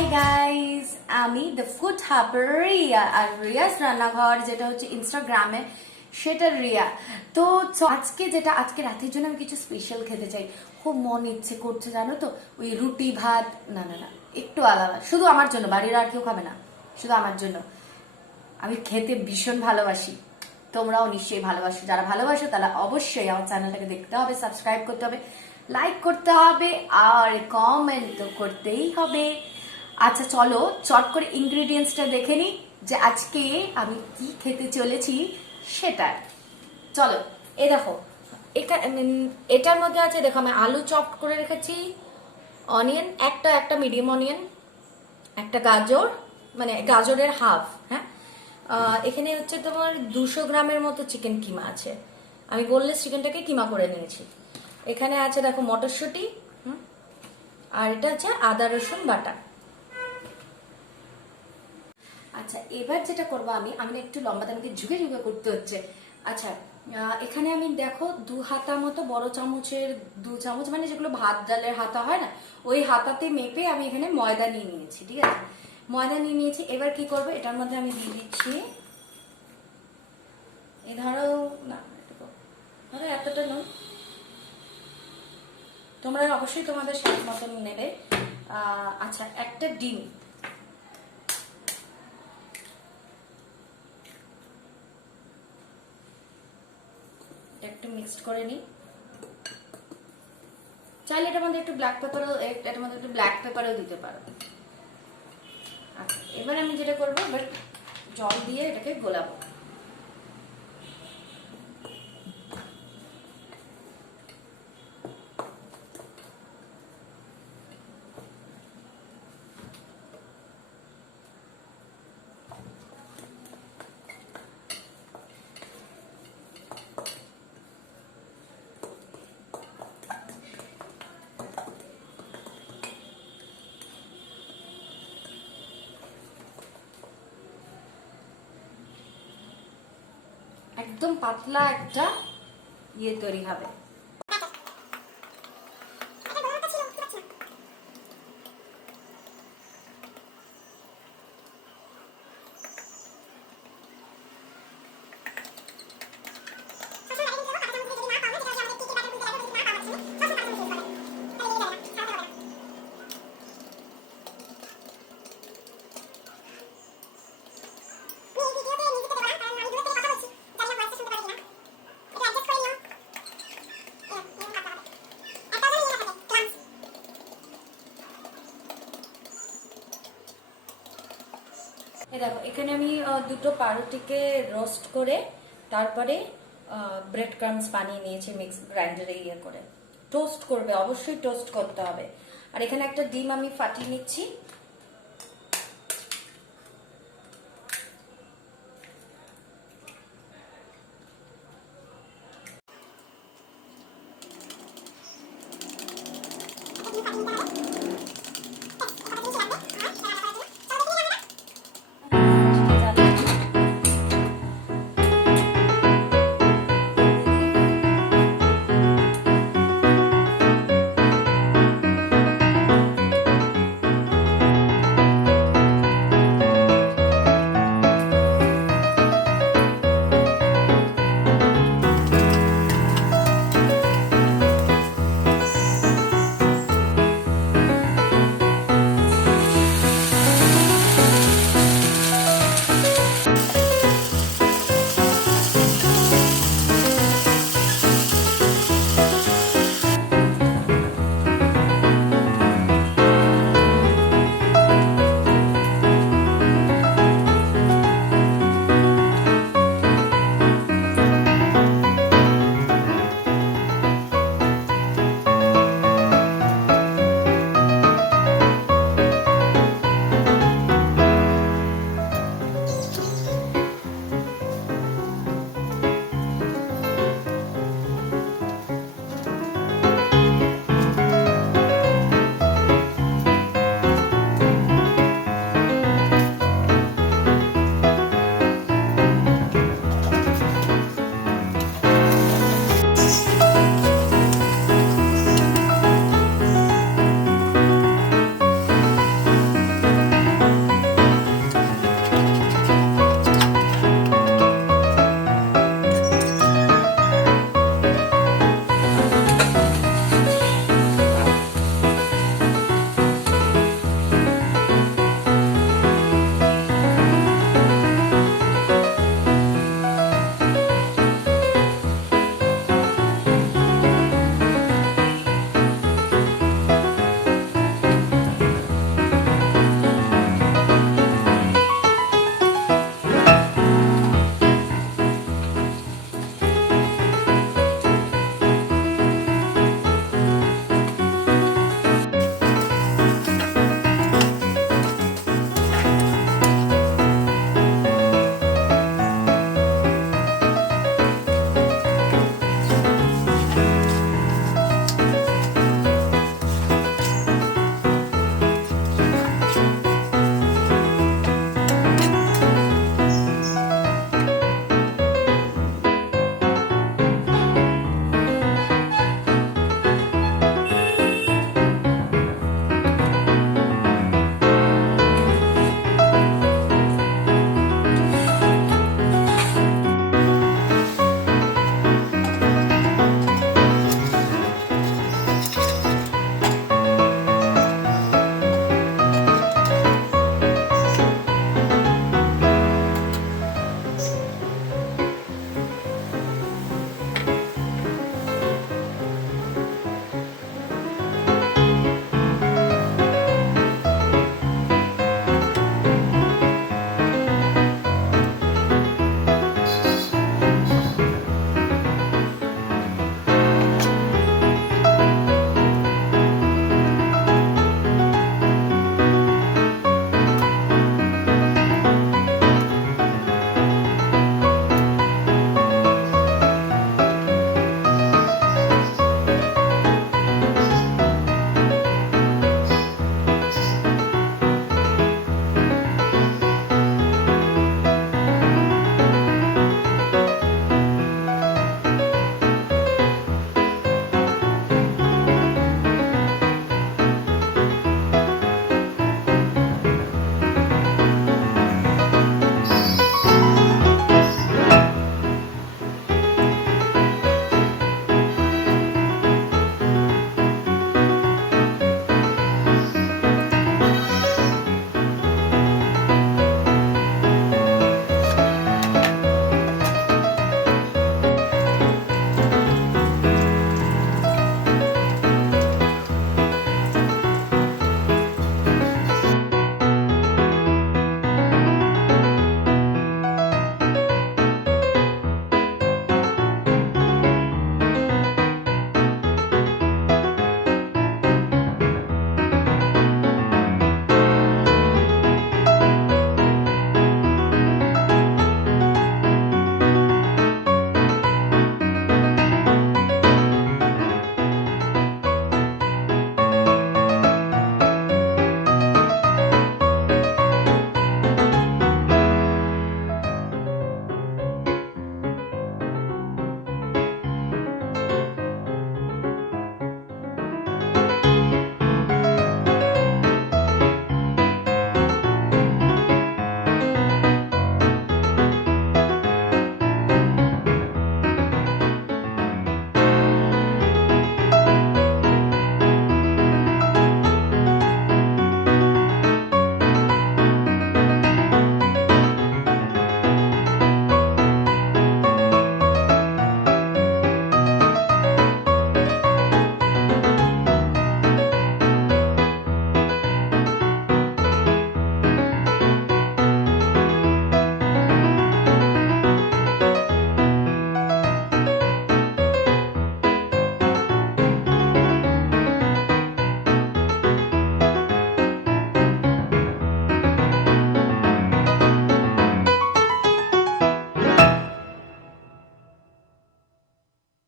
Hi guys, আমি the food হাবার রিয়া আর রিয়াস রান্নাঘর যেটা হচ্ছে ইনস্টাগ্রামে সেটা রিয়া। তো আজকে রাতের জন্য আমি কিছু স্পেশাল খেতে চাই। খুব মন ইচ্ছে করছে জানো তো, ওই রুটি ভাত, না না না, একটু আলাদা, শুধু আমার জন্য, বাড়ির আর কেউ খাবে না, শুধু আমার জন্য। আমি খেতে ভীষণ ভালোবাসি, তোমরাও নিশ্চয়ই ভালোবাসো। যারা ভালোবাসো তারা অবশ্যই আমার চ্যানেলটাকে দেখতে হবে, সাবস্ক্রাইব করতে হবে, লাইক করতে হবে আর কমেন্ট তো করতেই হবে। আচ্ছা চলো চট করে ইনগ্রিডিয়েন্টসটা দেখে নিই যে আজকে আমি কি খেতে চলেছি সেটা। চলো, এ দেখো, এটার মধ্যে আছে, দেখো আমি আলু চপ করে রেখেছি, অনিয়ন একটা মিডিয়াম অনিয়ন, একটা গাজর, মানে গাজরের হাফ, হ্যাঁ। এখানে হচ্ছে তোমার 200 গ্রামের মতো চিকেন কিমা আছে, আমি বললে চিকেনটাকে কিমা করে নিয়েছি। এখানে আছে দেখো মটরশুঁটি, আর এটা হচ্ছে আদা রসুন বাটা। আচ্ছা এবার যেটা করবো আমি আমি একটু লম্বাতে, আমাকে ঝুঁকে ঝুঁকে করতে হচ্ছে। আচ্ছা এখানে আমি দেখো 2 হাতা মতো, বড় চামচের 2 চামচ, মানে যেগুলো ভাত ডালের হাতা হয় না, ওই হাতাতে মেপে আমি এখানে ময়দা নিয়ে নিয়েছি, ঠিক আছে। ময়দা নিয়ে নিয়েছি, এবার কি করবো, এটার মধ্যে আমি দিয়ে দিচ্ছি, এই ধরো না, ধরো এতটা নুন, তোমরা অবশ্যই তোমাদের স্বাদ মতন নেবে। আচ্ছা একটা ডিম, একটু মিক্সড করে নিই। চাইলে এটার মধ্যে একটু ব্ল্যাক পেপারও দিতে পারো। আচ্ছা এবার আমি যেটা করবো, এবার জল দিয়ে এটাকে গোলাবো। একদম পাতলা একটা ইয়ে তৈরি হবে। দেখো এখানে আমি দুটো পাউরুটিকে রোস্ট করে তারপরে ব্রেড ক্রামস বানিয়ে নিয়েছি, মিক্স গ্রাইন্ডারে ইয়ে করে। টোস্ট করবে, অবশ্যই টোস্ট করতে হবে। আর এখানে একটা ডিম আমি ফাটিয়ে নিচ্ছি,